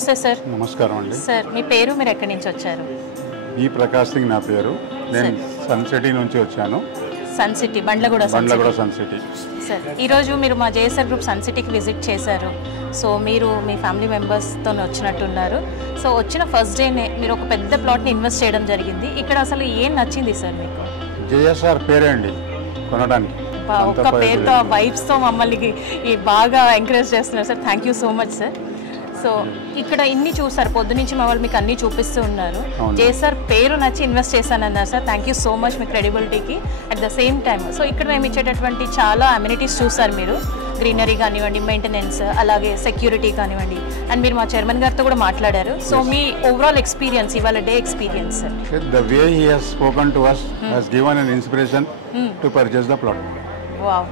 నమస్తే సార్. నమస్కారం అండి. సార్ మీ పేరు, మీరు ఎక్కడి నుంచి వచ్చారు? ఈ ప్రకాష్ సింగ్ నా పేరు. నేను సన్ సిటీ నుంచి వచ్చాను. Sun City, Bandlaguda Sun City. Sir ఈరోజు మీరు మా జేఎస్ఆర్ గ్రూప్ సన్ సిటీకి విజిట్ చేశారు. సో మీరు మీ ఫ్యామిలీ మెంబర్స్తో వచ్చినట్టున్నారు. సో వచ్చిన ఫస్ట్ డేనే మీరు ఒక పెద్ద ప్లాట్ని ఇన్వెస్ట్ చేయడం జరిగింది. ఇక్కడ అసలు ఏం నచ్చింది సార్ మీకు? జేఎస్ఆర్ పేరే అండి కొనడానికి. ఒక్క పేరుతో వైబ్స్తో మమ్మల్ని బాగా ఎంకరేజ్ చేస్తున్నారు sir. Thank you so much sir. So ఇక్కడ ఇన్ని చూసారు, పొద్దు నుంచి మా వాళ్ళు మీకు అన్నీ చూపిస్తూ ఉన్నారు. జేఎస్ఆర్ పేరు నచ్చి ఇన్వెస్ట్ చేశానన్నారు sir. Thank you so much మీ క్రెడిబిలిటీకి. At the same time so ఇక్కడ మేము ఇచ్చేటటువంటి చాలా అమ్యూనిటీస్ చూసారు మీరు. గ్రీనరీ కానివ్వండి, మెయింటెనెన్స్, అలాగే సెక్యూరిటీ కానివ్వండి. అండ్ మీరు మా చైర్మన్ గారితో కూడా మాట్లాడారు. సో మీ ఓవరాల్ ఎక్స్పీరియన్స్, ఇవాళ day experience sir. The way he has spoken to us has given an inspiration to purchase the plot. Wow.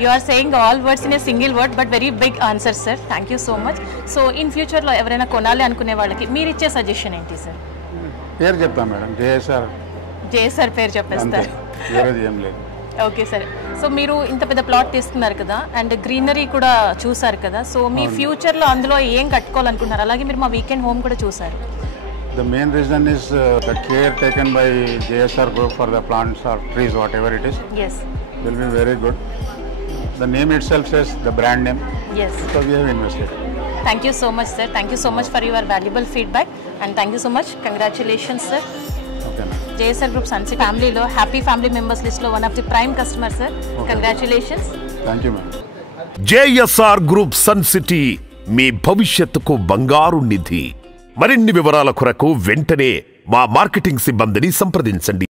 You are saying all words in a single word but very big answer sir. Thank you so much. So in future లో ఎవరైనా కొనాలి అనుకునే వాళ్ళకి మీరు ఇచ్చే suggestion ఏంటి sir? పేరు చెప్తాం మేడం, జేఎస్ఆర్ పేరు చెప్పేస్తారు. ఏం లేదు. Okay sir. సో మీరు ఇంత పెద్ద ప్లాట్ తీసుకున్నారు కదా, అండ్ గ్రీనరీ కూడా చూసారు కదా. సో మీ ఫ్యూచర్లో అందులో ఏం కట్టుకోవాలనుకుంటున్నారు? అలాగే మీరు మా వీకెండ్ హోమ్ కూడా చూసారు. The main reason is the care taken by JSR Group for the plants or trees, whatever it is. Yes. Will be very good. The name itself says the brand name. Yes. So we have invested. Thank you so much sir. Thank you so much for your valuable feedback and thank you so much. Congratulations sir. Okay. JSR Group Sun City family lo happy family members list lo one of the prime customers sir. Okay. Congratulations. Thank you ma'am. JSR Group Sun City మీ భవిష్యత్తుకు బంగారు నిధి. మరిన్ని వివరాల కొరకు వెంటనే మా marketing సిబ్బందిని సంప్రదించండి.